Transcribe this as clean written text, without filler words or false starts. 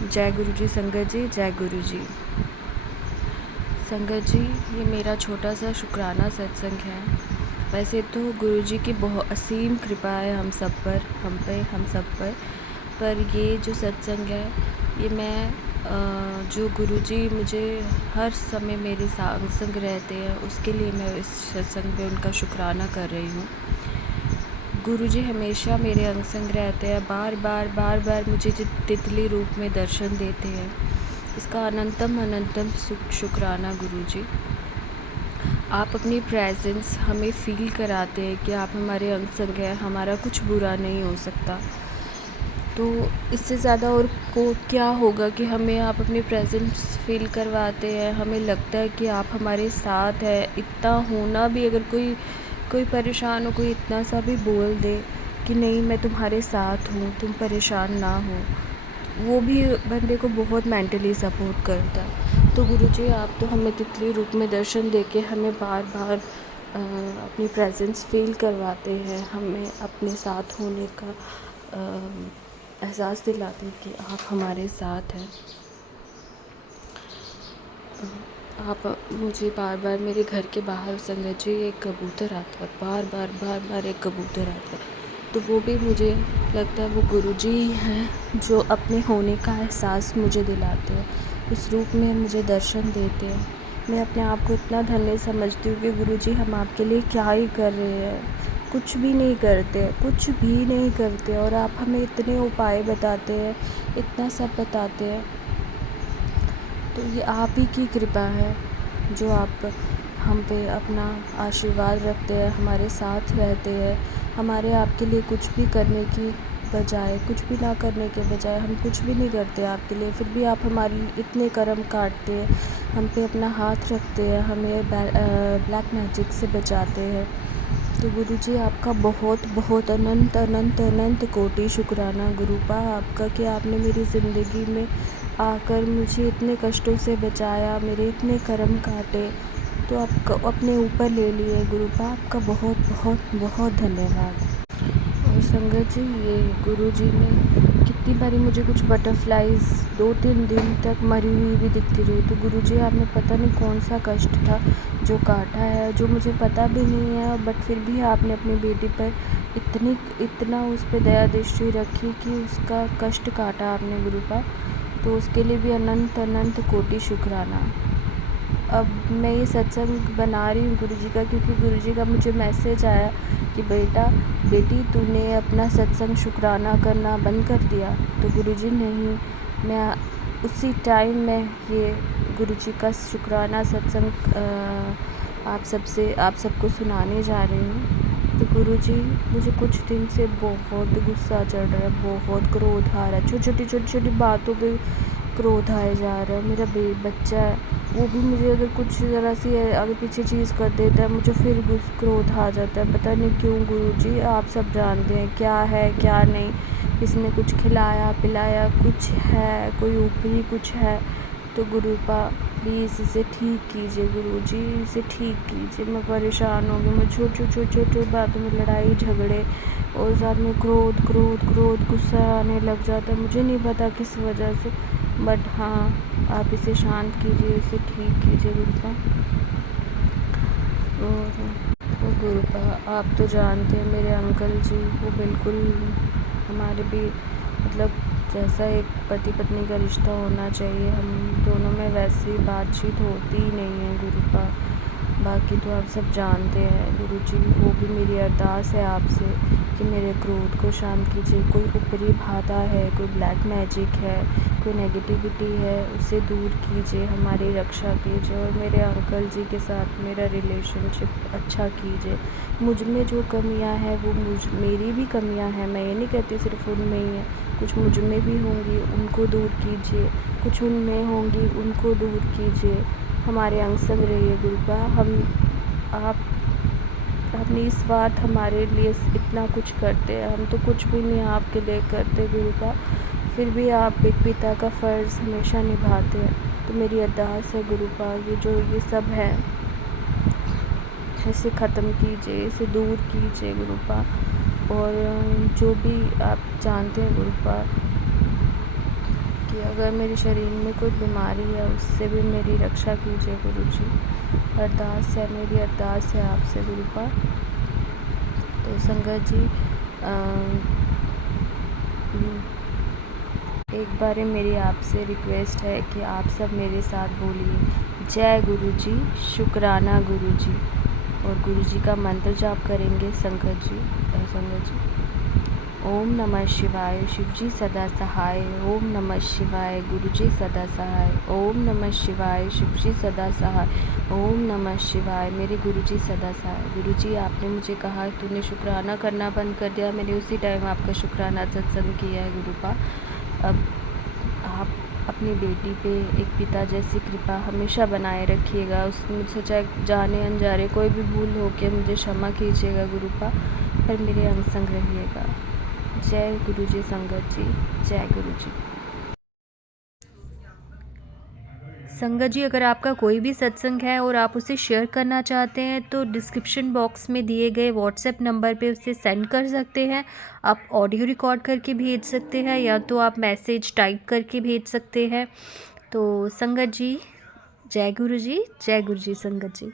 जय गुरु जी संगत जी, जय गुरु जी। संगत जी, ये मेरा छोटा सा शुक्राना सत्संग है। वैसे तो गुरु जी की बहुत असीम कृपा है हम सब पर, हम सब पर ये जो सत्संग है, ये मैं जो गुरु जी मुझे हर समय मेरे संग रहते हैं, उसके लिए मैं इस सत्संग पे उनका शुक्राना कर रही हूँ। गुरुजी हमेशा मेरे अंग संग रहते हैं, बार बार मुझे तितली रूप में दर्शन देते हैं। इसका अनंतम शुक्राना गुरुजी। आप अपनी प्रेजेंस हमें फील कराते हैं कि आप हमारे अंग संग हैं, हमारा कुछ बुरा नहीं हो सकता। तो इससे ज़्यादा और को क्या होगा कि हमें आप अपनी प्रेजेंस फील करवाते हैं, हमें लगता है कि आप हमारे साथ हैं। इतना होना भी, अगर कोई परेशान हो, कोई इतना सा भी बोल दे कि नहीं मैं तुम्हारे साथ हूँ, तुम परेशान ना हो, वो भी बंदे को बहुत मेंटली सपोर्ट करता है। तो गुरुजी आप तो हमें तितली रूप में दर्शन देके हमें बार बार अपनी प्रेजेंस फील करवाते हैं, हमें अपने साथ होने का एहसास दिलाते हैं कि आप हमारे साथ हैं। आप मुझे बार मेरे घर के बाहर संगत जी एक कबूतर आता है, बार एक कबूतर आता है। तो वो भी मुझे लगता है वो गुरुजी ही हैं जो अपने होने का एहसास मुझे दिलाते हैं, उस रूप में मुझे दर्शन देते हैं। मैं अपने आप को इतना धन्य समझती हूँ कि गुरुजी हम आपके लिए क्या ही कर रहे हैं, कुछ भी नहीं करते और आप हमें इतने उपाय बताते हैं, इतना सब बताते हैं। तो ये आप ही की कृपा है जो आप हम पे अपना आशीर्वाद रखते हैं, हमारे साथ रहते हैं। हमारे आपके लिए कुछ भी करने की बजाय, कुछ भी ना करने के बजाय हम कुछ भी नहीं करते आपके लिए, फिर भी आप हमारे इतने कर्म काटते हैं, हम पे अपना हाथ रखते हैं, हमें ब्लैक मैजिक से बचाते हैं। तो गुरुजी आपका बहुत अनंत कोटि शुक्राना गुरुपा आपका कि आपने मेरी ज़िंदगी में आकर मुझे इतने कष्टों से बचाया, मेरे इतने कर्म काटे, तो आपका अपने ऊपर ले लिए गुरुपा, आपका बहुत धन्यवाद। और संगत जी, ये गुरुजी ने कितनी बारी मुझे कुछ बटरफ्लाइज 2-3 दिन तक मरी हुई भी दिखती रही। तो गुरुजी आपने पता नहीं कौन सा कष्ट था जो काटा है, जो मुझे पता भी नहीं है, बट फिर भी आपने अपनी बेटी पर इतना उस पर दया दृष्टि रखी कि उसका कष्ट काटा आपने गुरुपा। तो उसके लिए भी अनंत कोटि शुक्राना। अब मैं ये सत्संग बना रही हूँ गुरुजी का, क्योंकि गुरुजी का मुझे मैसेज आया कि बेटी तूने अपना सत्संग शुक्राना करना बंद कर दिया। तो गुरुजी नहीं, मैं उसी टाइम में ये गुरुजी का शुक्राना सत्संग आप सबको सुनाने जा रही हूँ। तो गुरुजी, मुझे कुछ दिन से बहुत गुस्सा चढ़ रहा है, बहुत क्रोध आ रहा है, छोटी बातों पे क्रोध आए जा रहा है। मेरा बच्चा है, वो भी मुझे अगर कुछ ज़रा सी आगे पीछे चीज़ कर देता है, मुझे फिर क्रोध आ जाता है। पता नहीं क्यों गुरुजी, आप सब जानते हैं क्या है क्या नहीं, किसने कुछ खिलाया पिलाया, कुछ है, कोई ऊपरी कुछ है। तो गुरुपा प्लीज़ इसे ठीक कीजिए गुरुजी, इसे ठीक कीजिए। मैं परेशान हो गई, मैं छोटी बातों में लड़ाई झगड़े और साथ में क्रोध गुस्सा आने लग जाता है। मुझे नहीं पता किस वजह से, बट हाँ, आप इसे शांत कीजिए, इसे ठीक कीजिए गुरुपा। और गुरुपा आप तो जानते हैं मेरे अंकल जी, वो बिल्कुल हमारे भी मतलब जैसा एक पति पत्नी का रिश्ता होना चाहिए, हम दोनों में वैसी बातचीत होती ही नहीं है गुरुपा। बाकी तो आप सब जानते हैं गुरुजी, वो भी मेरी अरदास है आपसे कि मेरे क्रोध को शांत कीजिए। कोई ऊपरी बाधा है, कोई ब्लैक मैजिक है, कोई नेगेटिविटी है, उसे दूर कीजिए, हमारी रक्षा कीजिए और मेरे अंकल जी के साथ मेरा रिलेशनशिप अच्छा कीजिए। मुझ में जो कमियां हैं वो मेरी भी कमियां हैं, मैं ये नहीं कहती सिर्फ उनमें ही है, कुछ मुझ में भी होंगी, उनको दूर कीजिए, कुछ उनमें होंगी, उनको दूर कीजिए। हमारे अंग संग रहिए गुरुपा। आप निस्वार्थ हमारे लिए इतना कुछ करते हैं, हम तो कुछ भी नहीं आपके लिए करते गुरुपा, फिर भी आप एक पिता का फ़र्ज़ हमेशा निभाते हैं। तो मेरी अरदास है गुरुपा, ये सब है, इसे ख़त्म कीजिए, इसे दूर कीजिए गुरुपा। और जो भी आप जानते हैं गुरुपा कि जी अगर मेरे शरीर में कोई बीमारी है उससे भी मेरी रक्षा कीजिए गुरु जी। अरदास है, मेरी अरदास है आपसे गुरुपाद। तो संगत जी एक बार मेरी आपसे रिक्वेस्ट है कि आप सब मेरे साथ बोलिए जय गुरु जी, शुक्राना गुरु जी। और गुरु जी का मंत्र जाप करेंगे संगत जी। ओम नमः शिवाय, शिव जी सदा सहाय। ओम नमः शिवाय, गुरु जी सदा सहाय। ओम नमः शिवाय, शिव जी सदा सहाय। ओम नमः शिवाय, मेरे गुरु जी सदा सहाय। गुरु जी आपने मुझे कहा तूने शुक्राना करना बंद कर दिया, मैंने उसी टाइम आपका शुक्राना सत्संग किया है गुरुपा। अब आप अपनी बेटी पे एक पिता जैसी कृपा हमेशा बनाए रखिएगा। मुझसे चाहे जाने अनजाने कोई भी भूल हो के मुझे क्षमा कीजिएगा गुरुपा, पर मेरे अंग संग रहिएगा। जय गुरु जी संगत जी, जय गुरु जी। संगत जी अगर आपका कोई भी सत्संग है और आप उसे शेयर करना चाहते हैं तो डिस्क्रिप्शन बॉक्स में दिए गए व्हाट्सएप नंबर पे उसे सेंड कर सकते हैं। आप ऑडियो रिकॉर्ड करके भेज सकते हैं या तो आप मैसेज टाइप करके भेज सकते हैं। तो संगत जी जय गुरु जी, जय गुरु जी संगत जी।